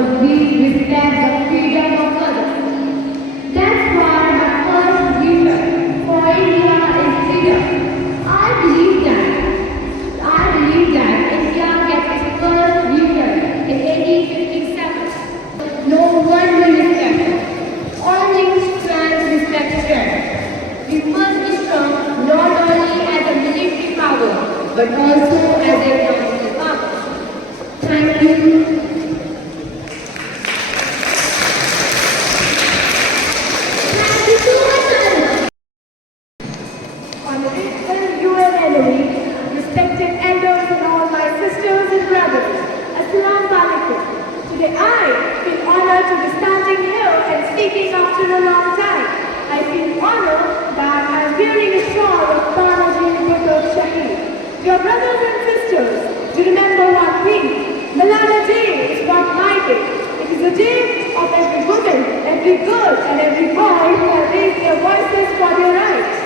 because we respect the freedom of others. That's why my first vision for India is freedom. I believe that India gets its first union in 1857. No one will respect it. Only strength respects strength. We must be strong not only as a military power but also as a economic power. Thank you. Honorable UNLE, respected elders and all my sisters and brothers, Assalamu alaikum. Today I feel honored to be standing here and speaking after a long time. I feel honored that I am wearing a shawl of Banaji Pithoragarh. Dear brothers and sisters, to remember one thing, Malala Day is not my day. It is a day of every woman, every girl and every boy who have raised their voices for their rights.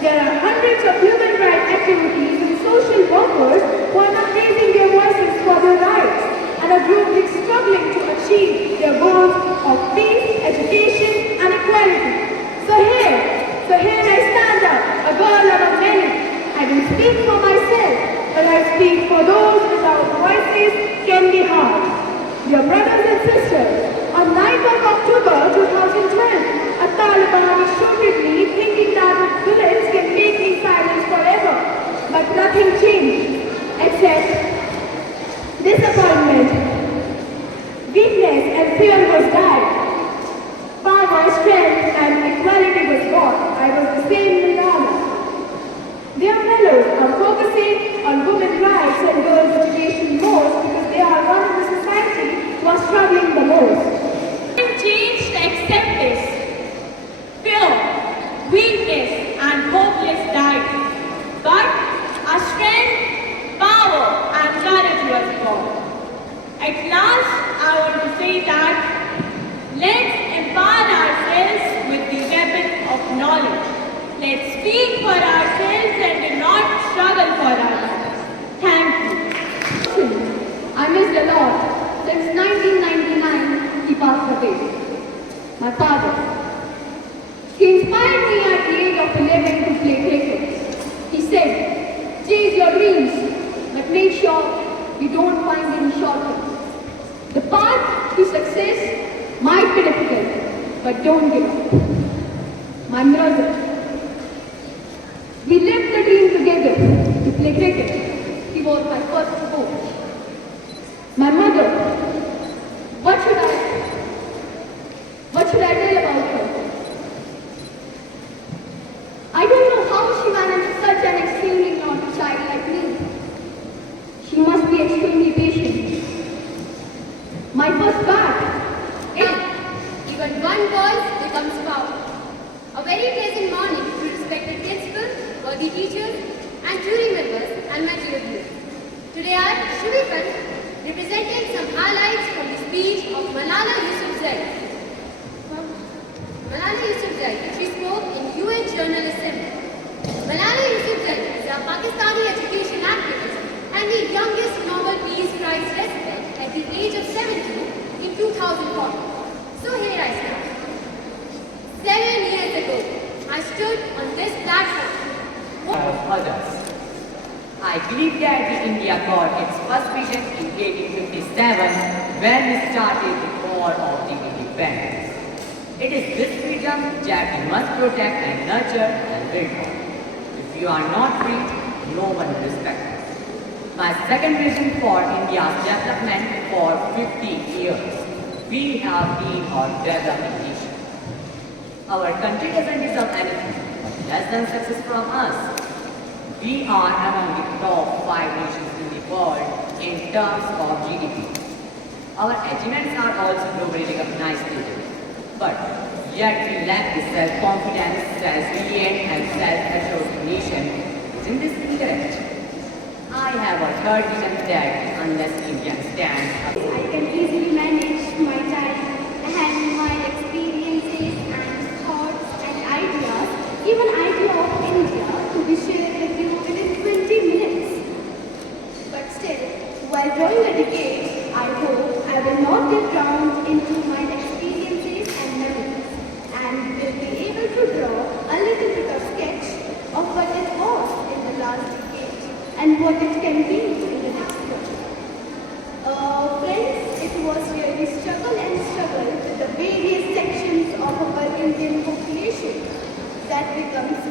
There are hundreds of human rights activities and social workers who are not raising their voices for their rights and are groups struggling to achieve their goals of peace, education and equality. So here I stand up, a girl among many. I don't speak for myself, but I speak for those without voices can be heard. Dear brothers and sisters, on 9th of October 2012, a Taliban shooted me thinking that bullets can make me silent forever. But nothing changed, except disappointment, weakness and fear was died. Power, strength and equality was gone. I was the same Malala. Dear fellows, I'm focusing on women's rights and girls' education most because they are one of the society who are struggling the most. Change to accept this. Fear, weakness and hopeless died. But our strength, power and courage was born. At last, I want to say that let's empower ourselves with the weapon of knowledge. Let's speak for ourselves and do not struggle for our lives. Thank you. I missed a lot. Since 1999, he passed away. My father. He inspired me at the age of 11 to play cricket. He said, chase your dreams, but make sure you don't find any shortcuts. The path to success might be difficult, but don't give up. My brother. We lived the dream together to play cricket. He was my first coach. My mother. What should I tell about her? I don't know how she managed such an extremely naughty child like me. She must be extremely patient. My first bat. Even one voice becomes power. A very pleasant morning to respected principals, worthy teachers, and jury members and my dear viewers. Today I, Shubhi, representing some highlights from the speech of Malala Yousafzai. She spoke in UN General Assembly. Malala Yousafzai is a Pakistani education activist and the youngest Nobel Peace Prize recipient at the age of 17 in 2004. So here I stand. 7 years ago, I stood on this platform. Of others. I believe that the India got its first vision in 1857 when we started the war of the independence. It is this freedom that we must protect and nurture and build on. If you are not free, no one will respect us. My second vision for India's development for 50 years. We have been a development nation. Our country doesn't deserve anything but less than success from us. We are among the top 5 nations in the world in terms of GDP. Our achievements are also globally recognized today. But yet we lack the self-confidence, self-reliant and self-assured nation. Isn't this incorrect? I have a third vision that unless India stands up, I can easily manage my time and my experiences and thoughts and ideas, even idea of India, to be shared with you within 20 minutes. But still, while drawing a decade, I hope I will not get drowned into my experiences and memories, and will be able to draw a little bit of sketch of what it was in the last decade and what it can be in the next one. Friends, it was really struggle with the various sections of our Indian population that becomes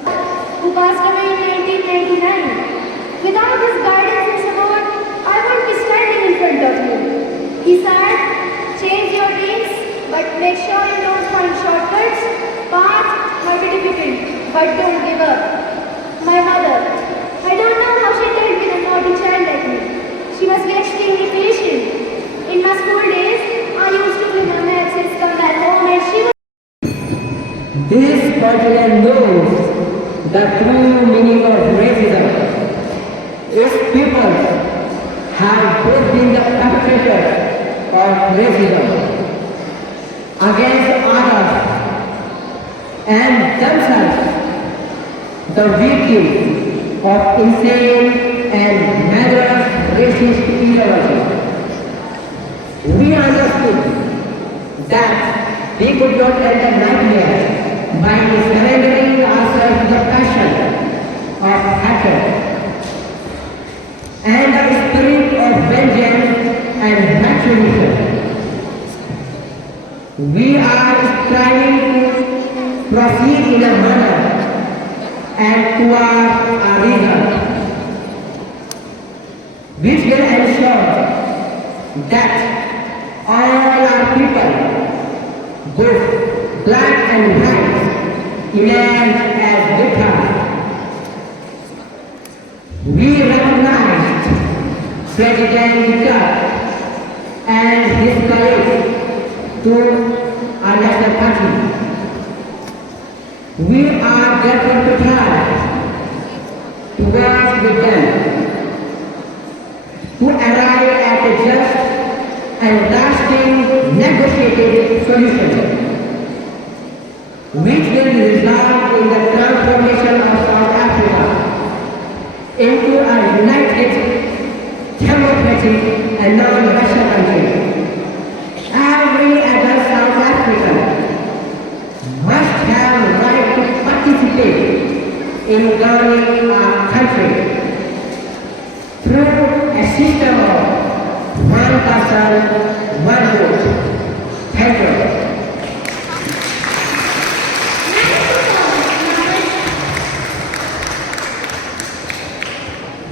who passed away in 1999. Without his guidance and support, I won't be standing in front of you. He said, change your dreams, but make sure you don't find shortcuts. Paths might be difficult, but don't give up. My mother, I don't know how she dealt with a naughty child like me. She was extremely patient. In my school days, I used to bring my maths come back home and she was This continent knows the true meaning of racism. Its people have both been the perpetrators of racism against others and themselves the victims of insane and murderous racist ideology. We understood that we could not end the nightmare by surrendering ourselves to the passion of hatred and the spirit of vengeance and retribution. We are striving to proceed in a manner and toward a result which will ensure that all our people, both black and white, emerge as victors. We recognized President Trump and his colleagues to our national party. We are therefore prepared to work with them to arrive at a just and lasting negotiated solution, which will result in the transformation of South Africa into a united, democratic and non-Russian country. Every adult South African must have the right to participate in governing our country through a system of one person, one vote. Thank you.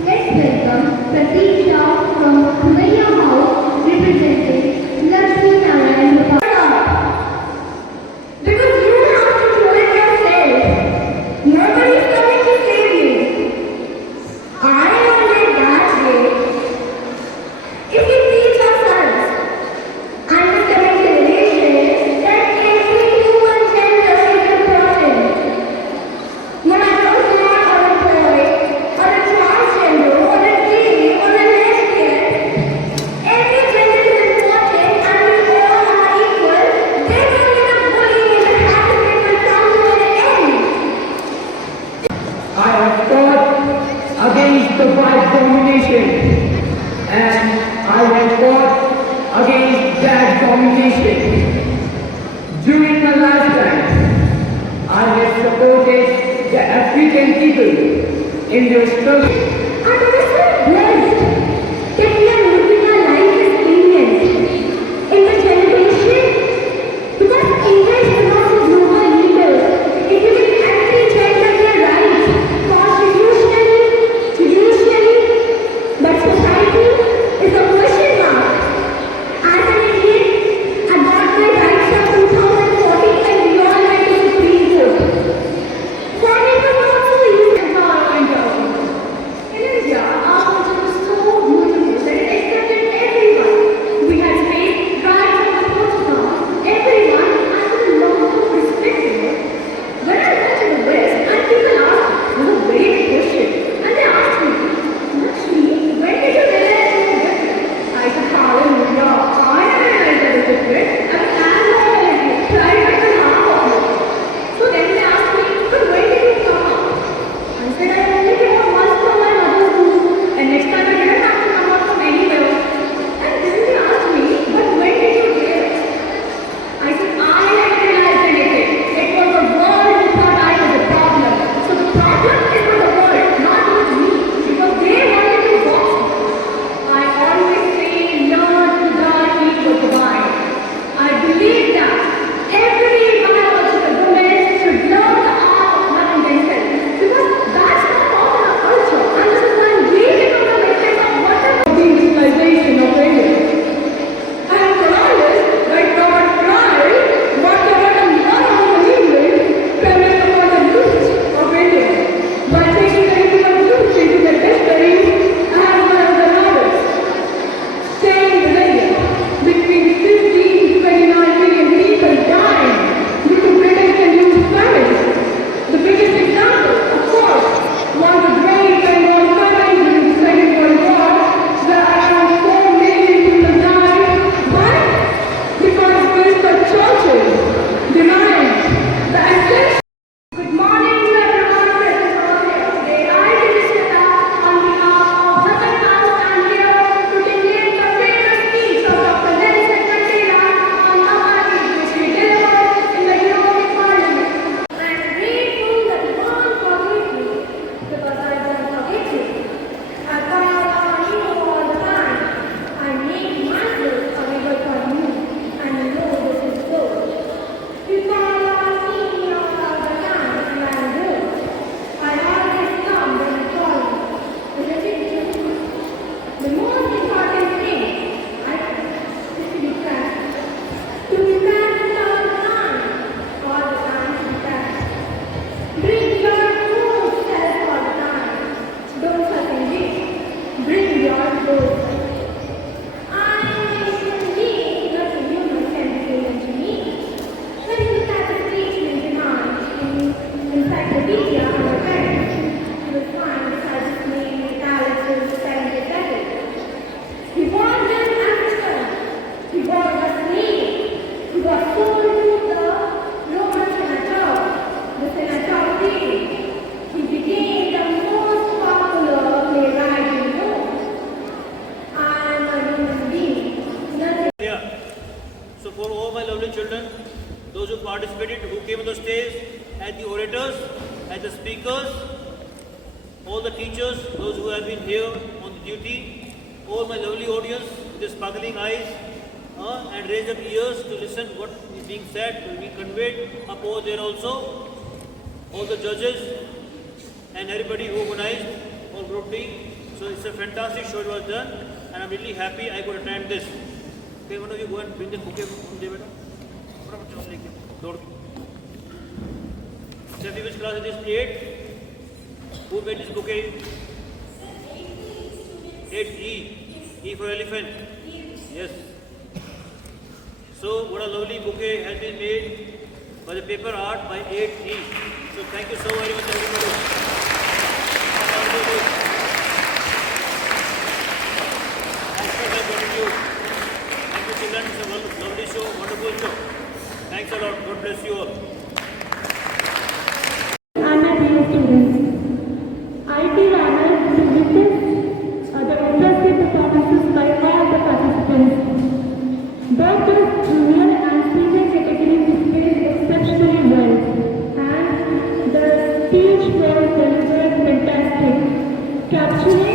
Let's welcome Pradeep Shah from Kumaiya House, representing Lakshmi Narayan Gopal. Because you have to do it yourself. Nobody is coming to save you. I learned it that way. If we teach ourselves and the seventh generation that every human gender is important, no matter a man or a boy, or a transgender, or a gay, or a lesbian, every gender is important and we all are equal, then only the bullying and the harassment will come to an end. I have fought against the white domination and I have fought against that domination. During my lifetime, I have supported the African people in their struggle. And we are so blessed that we are living our life experience in the generation because India is one of the global leaders in giving every gender their rights constitutionally, judicially, but society is a question mark. As an Indian, I got my rights up 2014 when we all went to Supreme Court. For me, it was not so easy. empowerment of participated, who came on the stage, and the orators, and the speakers, all the teachers, those who have been here on the duty, all my lovely audience with their sparkling eyes and raised up ears to listen what is being said, will be conveyed up over there also. All the judges and everybody who organized, all group D. So it's a fantastic show it was done, and I'm really happy I could attend this. Okay, one of you go and bring the bouquet from there, Stephanie, which class is this? 8? Who made this bouquet? 8E. E for elephant. Yes. So, what a lovely bouquet has been made by the paper art by 8E. So, thank you so very much, everybody. Thanks for that gratitude. Thank you, children. It's a lovely show, wonderful show. Thanks a lot. God bless you all. Honored dear students, I feel honored to witness the impressive performances by all the participants. Both the junior and senior categories displayed exceptionally well, and the speech was delivered fantastic, capturing